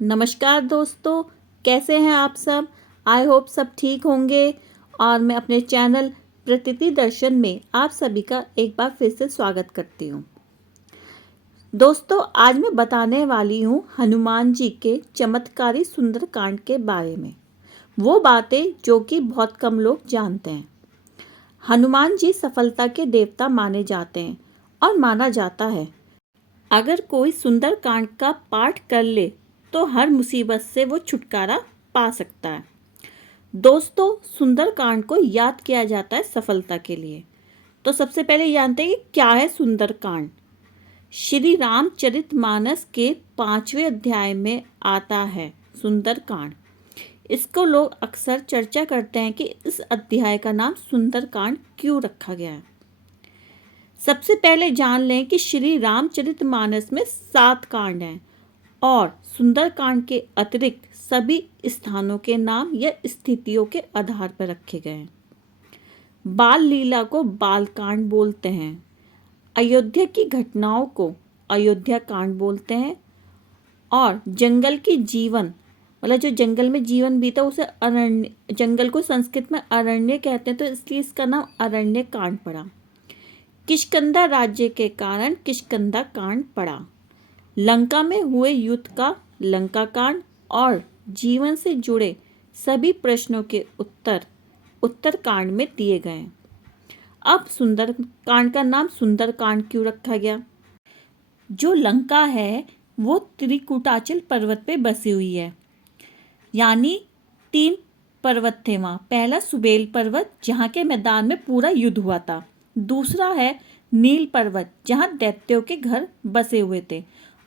नमस्कार दोस्तों, कैसे हैं आप सब? आई होप सब ठीक होंगे। और मैं अपने चैनल प्रकृति दर्शन में आप सभी का एक बार फिर से स्वागत करती हूँ। दोस्तों, आज मैं बताने वाली हूँ हनुमान जी के चमत्कारी सुंदरकांड के बारे में, वो बातें जो कि बहुत कम लोग जानते हैं। हनुमान जी सफलता के देवता माने जाते हैं और माना जाता है अगर कोई सुंदरकांड का पाठ कर ले तो हर मुसीबत से वो छुटकारा पा सकता है। दोस्तों, सुंदरकांड को याद किया जाता है सफलता के लिए। तो सबसे पहले जानते हैं कि क्या है सुंदरकांड। श्री रामचरितमानस के 5वें अध्याय में आता है सुंदरकांड। इसको लोग अक्सर चर्चा करते हैं कि इस अध्याय का नाम सुंदरकांड क्यों रखा गया है। सबसे पहले जान लें कि श्री रामचरितमानस में 7 कांड हैं और सुंदरकांड के अतिरिक्त सभी स्थानों के नाम या स्थितियों के आधार पर रखे गए हैं। बाल लीला को बालकांड बोलते हैं। अयोध्या की घटनाओं को अयोध्या कांड बोलते हैं। और जंगल की जीवन मतलब जो जंगल में जीवन बीता उसे अरण्य, जंगल को संस्कृत में अरण्य कहते हैं, तो इसलिए इसका नाम अरण्य कांड पड़ा। किष्किंधा राज्य के कारण किष्किंधा कांड पड़ा। लंका में हुए युद्ध का लंका कांड और जीवन से जुड़े सभी प्रश्नों के उत्तर कांड में दिए गए। अब सुंदर कांड का नाम सुंदर कांड क्यों रखा गया? जो लंका है वो त्रिकुटाचल पर्वत पे बसी हुई है, यानी 3 पर्वत थे वहाँ। पहला सुबेल पर्वत जहाँ के मैदान में पूरा युद्ध हुआ था। दूसरा है नील पर्वत जहाँ दैत्यों के घर बसे हुए थे।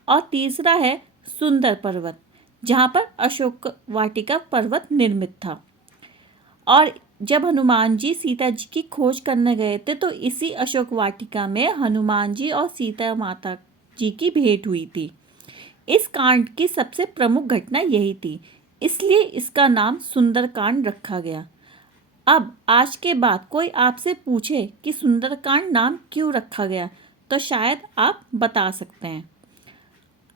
और तीसरा है सुंदर पर्वत जहाँ पर अशोक वाटिका पर्वत निर्मित था। और जब हनुमान जी सीता जी की खोज करने गए थे तो इसी अशोक वाटिका में हनुमान जी और सीता माता जी की भेंट हुई थी। इस कांड की सबसे प्रमुख घटना यही थी, इसलिए इसका नाम सुंदरकांड रखा गया। अब आज के बाद कोई आपसे पूछे कि सुंदरकांड नाम क्यों रखा गया तो शायद आप बता सकते हैं।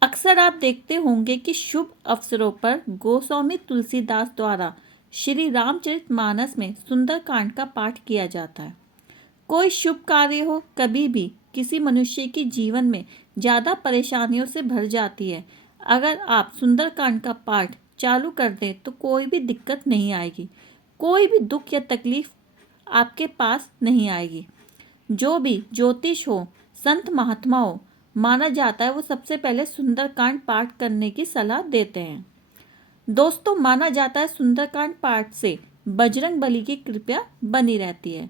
अक्सर आप देखते होंगे कि शुभ अवसरों पर गोस्वामी तुलसीदास द्वारा श्री रामचरितमानस में सुंदरकांड का पाठ किया जाता है। कोई शुभ कार्य हो, कभी भी किसी मनुष्य की जीवन में ज़्यादा परेशानियों से भर जाती है, अगर आप सुंदरकांड का पाठ चालू कर दें तो कोई भी दिक्कत नहीं आएगी, कोई भी दुख या तकलीफ आपके पास नहीं आएगी। जो भी ज्योतिष हो, संत महात्मा हो, माना जाता है वो सबसे पहले सुंदरकांड पाठ करने की सलाह देते हैं। दोस्तों, माना जाता है सुंदरकांड पाठ से बजरंग बली की कृपा बनी रहती है।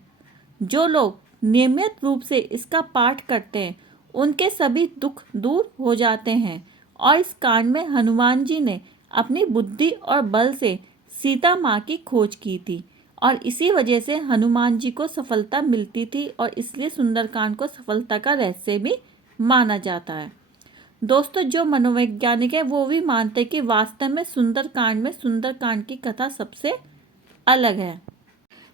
जो लोग नियमित रूप से इसका पाठ करते हैं उनके सभी दुख दूर हो जाते हैं। और इस कांड में हनुमान जी ने अपनी बुद्धि और बल से सीता माँ की खोज की थी और इसी वजह से हनुमान जी को सफलता मिलती थी और इसलिए सुंदरकांड को सफलता का रहस्य भी माना जाता है। दोस्तों, जो मनोवैज्ञानिक है वो भी मानते हैं कि वास्तव में सुंदरकांड की कथा सबसे अलग है।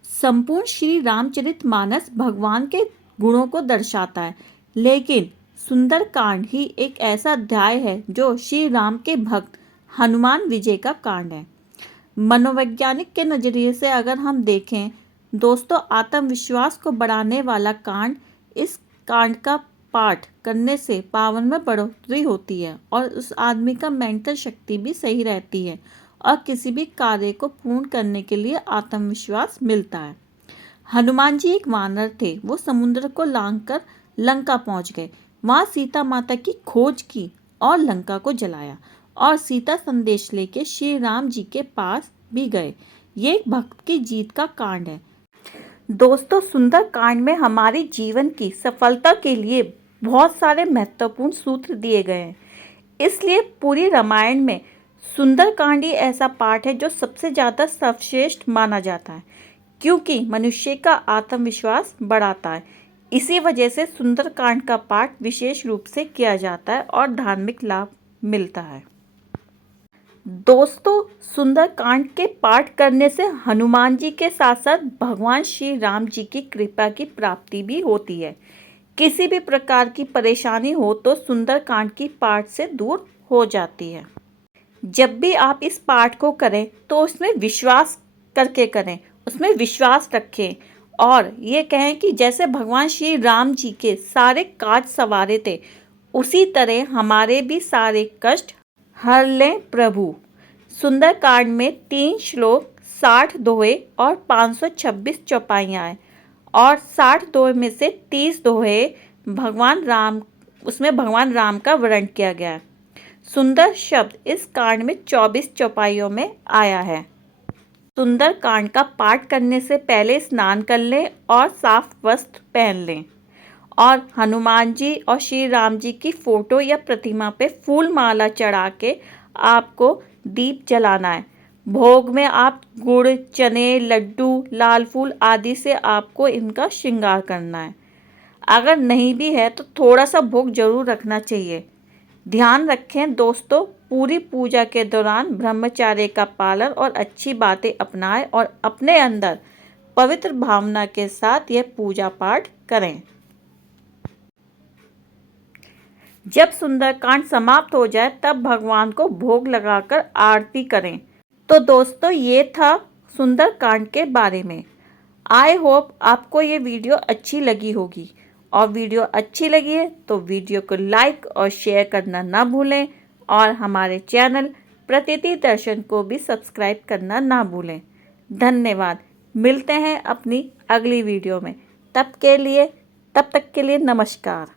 संपूर्ण श्री रामचरितमानस भगवान के गुणों को दर्शाता है, लेकिन सुंदरकांड ही एक ऐसा अध्याय है जो श्री राम के भक्त हनुमान विजय का कांड है। मनोवैज्ञानिक के नज़रिए से अगर हम देखें दोस्तों, आत्मविश्वास को बढ़ाने वाला कांड, इस कांड का पाठ करने से पावर में बढ़ोतरी होती है और उस आदमी का मेंटल शक्ति भी सही रहती है और किसी भी कार्य को पूर्ण करने के लिए आत्मविश्वास मिलता है। हनुमान जी एक वानर थे। वो समुद्र को लांघकर लंका पहुंच गए। वहां सीता माता की खोज की और लंका को जलाया और सीता संदेश लेके श्री राम जी के पास भी गए। ये एक भक्त की जीत का कांड है। दोस्तों, सुंदर कांड में हमारे जीवन की सफलता के लिए बहुत सारे महत्वपूर्ण सूत्र दिए गए हैं। इसलिए पूरी रामायण में सुंदरकांड ही ऐसा पाठ है जो सबसे ज़्यादा सर्वश्रेष्ठ माना जाता है, क्योंकि मनुष्य का आत्मविश्वास बढ़ाता है। इसी वजह से सुंदरकांड का पाठ विशेष रूप से किया जाता है और धार्मिक लाभ मिलता है। दोस्तों, सुंदरकांड के पाठ करने से हनुमान जी के साथ साथ भगवान श्री राम जी की कृपा की प्राप्ति भी होती है। किसी भी प्रकार की परेशानी हो तो सुंदरकांड की पाठ से दूर हो जाती है। जब भी आप इस पाठ को करें तो उसमें विश्वास करके करें, उसमें विश्वास रखें और ये कहें कि जैसे भगवान श्री राम जी के सारे काज सवारे थे, उसी तरह हमारे भी सारे कष्ट हर लें प्रभु। सुंदरकांड में 3 श्लोक, 60 दोहे और 526 चौपाइयाँ हैं और 60 दोहे में से 30 दोहे उसमें भगवान राम का वर्णन किया गया है। सुंदर शब्द इस कांड में 24 चौपाइयों में आया है। सुंदर कांड का पाठ करने से पहले स्नान कर लें और साफ वस्त्र पहन लें और हनुमान जी और श्री राम जी की फोटो या प्रतिमा पे फूल माला चढ़ा के आपको दीप जलाना है। भोग में आप गुड़, चने, लड्डू, लाल फूल आदि से आपको इनका श्रृंगार करना है। अगर नहीं भी है तो थोड़ा सा भोग जरूर रखना चाहिए। ध्यान रखें दोस्तों, पूरी पूजा के दौरान ब्रह्मचर्य का पालन और अच्छी बातें अपनाएं और अपने अंदर पवित्र भावना के साथ यह पूजा पाठ करें। जब सुंदरकांड समाप्त हो जाए तब भगवान को भोग लगाकर आरती करें। तो दोस्तों, ये था सुंदरकांड के बारे में। आई होप आपको ये वीडियो अच्छी लगी होगी और वीडियो अच्छी लगी है तो वीडियो को लाइक और शेयर करना ना भूलें और हमारे चैनल प्रतीति दर्शन को भी सब्सक्राइब करना ना भूलें। धन्यवाद। मिलते हैं अपनी अगली वीडियो में। तब तक के लिए नमस्कार।